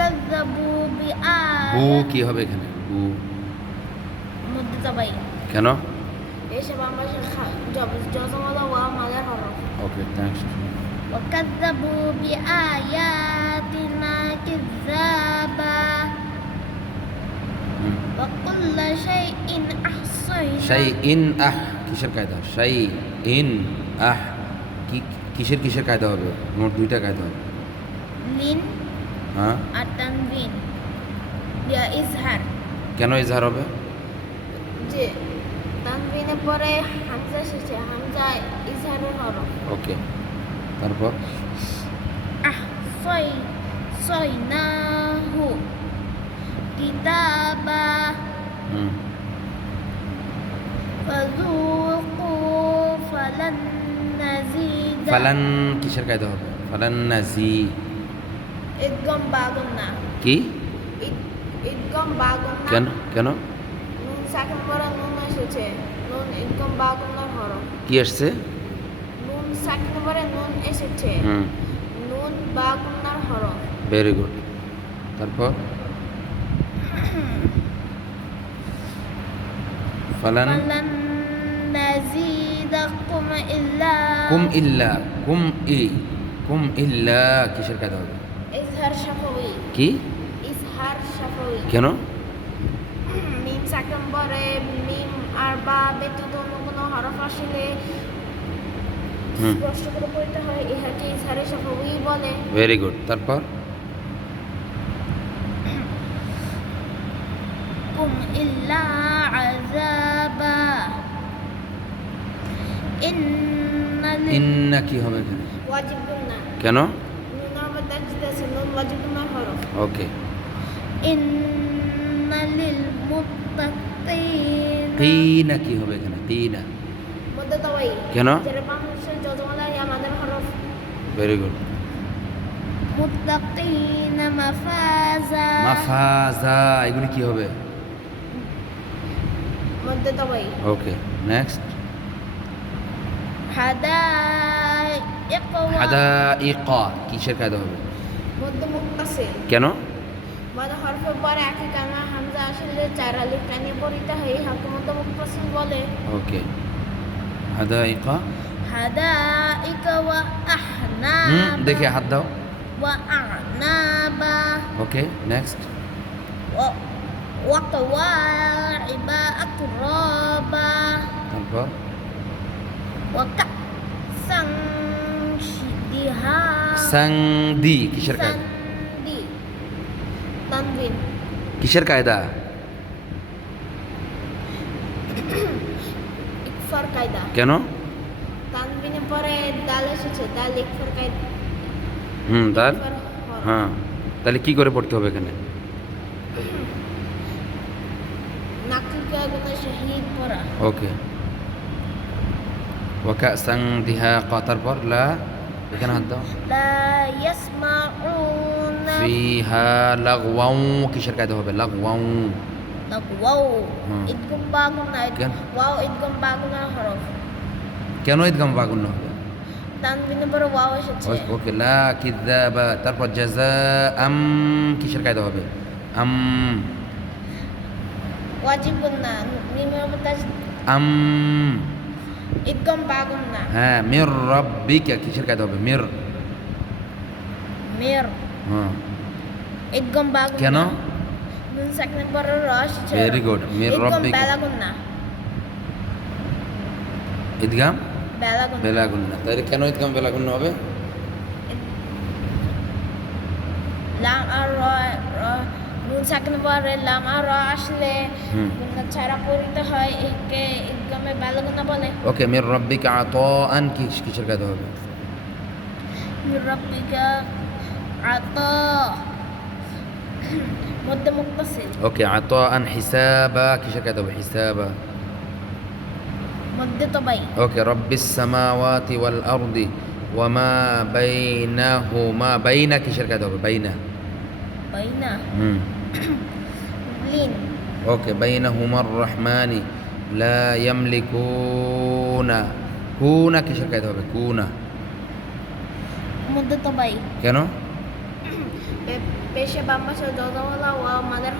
ওয়াকাযযাবু বু বিআয়াত কি হবে এখানে? বু মধ্যে তাবাই কেন? এসব আমরা যজমালা ওয়া মাদার হরফ ওকে, থ্যাঙ্কস। ওয়াকাযযাবু বিআয়াতিনা কিযাবা ওয়া কুল্লা শাইইন আহসাইনা শাই ইন আহ কিসের কায়দা? শাই ইন আহ কিসের কায়দা হবে? মোট দুইটা কায়দা হবে। লিন হ্যাঁ, আর তানবিন দিয়া ইজহার কেন ইজহার হবে? যে তানবিনের পরে হামজা এসেছে, হামজা ইজহারের হরফ। ওকে, তারপর আহসাইনাহু কিতাবা হুম ফাযুকু ফালান নাযিদা ফালান কিসের কায়দা হবে? ফালান নাজি ইদগম বাগুন্না কি? ইদগম বাগুন্না কেন কেন নুন সাকিন পরে নুন এসেছে, নুন ইদগম বাগুন্নার হরফ। কি আসছে? নুন সাকিন পরে নুন এসেছে, হুম, নুন বাগুন্নার হরফ। Very good. তারপর ফালান ফালান নাযিদাকুম ইল্লা কুম ইল্লা কিসের কায়দা হবে? ইজহার শাফাউই কি? ইজহার শাফাউই কেন? মিম সাকিন পরে মিম আর বা ব্যতীত অন্য কোনো হরফ আসলে হুম, স্পষ্ট করে পড়তে হয়, ইহাকে ইজহারে শাফাউই বলে। Very good. তারপর কুম ইল্লা আযাবা ইন্না কি হবে এখানে? ওয়াজিব গুন্না কেন? নুন আবার তাজদিদ আছে, নুন ওয়াজিব গুন্নার হরফ। ওকে, ইন্নালিল মুত্তাকিন তিনা কি হবে এখানে? তিনা মধ্যে তাওয়াই কেন? যেটা বাংলাদেশের যজমালা আমাদের হরফ। Very good. মুত্তাকিন মাফাজা মাফাজা এগুলি কি হবে? মধ্যে তাওয়াই ওকে, নেক্সট হাদাইকা হাদাইকা কিসের কায়দা হবে? মধ্যে মুত্তাসিল কেন? মধ্যে হরফের পরে একই কানা হামজা আসলে চার আলিফ টানিয়ে পড়িতে হয়, ইহাকে মধ্যে মুত্তাসিল বলে। ওকে, হাদাইকা হাদাইকা ওয়া আহনাবা দেখে হাত দাও। ওয়া আ'নাবা ওকে, নেক্সট ওয়া কাওয়াইবা আতরাবা তারপর ওয়া কা'সান শিদিহা সাংদি কিসের কায়দা? সান্দি তানবিন কিসের কায়দা? ইকফার কায়দা। কেন? তানবিনের পরে দাল এসেছে, দাল ইকফার কায়দা। তার ইকফার হরফ। হ্যাঁ, তাহলে কি করে পড়তে হবে এখানে? নাকিকা গুনা শহীদ পড়া। ওকে, ওয়াকা সাংদিহা তারপর লা এখানে হাত দাও। লা ইয়াসমাউনা ফিহা লাগওয়াউ কিসের কায়দা হবে? লাগওয়াউ ওয়াও হুম। ইদগম বাগুনা কেন? ওয়াও ইদগম বাগুনা হরফ। কেন ঈদগাম বাগুন্য হবে? তানবিনের পরে ওয়াও এসেছে। ওকে, লা কিযাবা তারপর জাযাআম কিসের কায়দা হবে? আম ওয়াজিব গুন্না মিমের উপর আম ইদগম বাগুনা হ্যাঁ, মির রাব্বিকা কিসের কায়দা হবে? মির মির হ্যাঁ, ইদগম বাগুনা। কেন? নুন সাকিনের পরে র এসেছে। Very good. মির ইদগম রাব্বিকা। বেলাগুন্না ঈদগাম বেলাগুন্না বেলাগুন্না। তাহলে কেন ঈদগাম বেলাগুন্না হবে? লাম আর র নুন সাকিনের পরে লাম আর র আসলে হুম। গুন্না ছাড়া পড়িতে হয়, একে ইদগমে বেলাগুন্না বলে। ওকে, মির রাব্বিকা আতাআন কিসের কায়দা হবে? মির রাব্বিকা আতা মধ্যে মুত্তাসিল ওকে, আতাআন হিসাবা কিসের কায়দা হবে? হিসাবা। মধ্যে তাবাই ওকে, রব্বিস সামাওয়াতি ওয়াল আরদি ওয়ামা বাইনাহুমা বাইনা কিসের কায়দা হবে? বাইনা বাইনা লিন ওকে, বাইনাহুমার রহমানি লা ইয়ামলিকুনা কুনা কিসের কায়দা হবে? কুনা মধ্যে তাবাই কেন? পেশে বাম পাশে জজমলা ওয়াও মাদের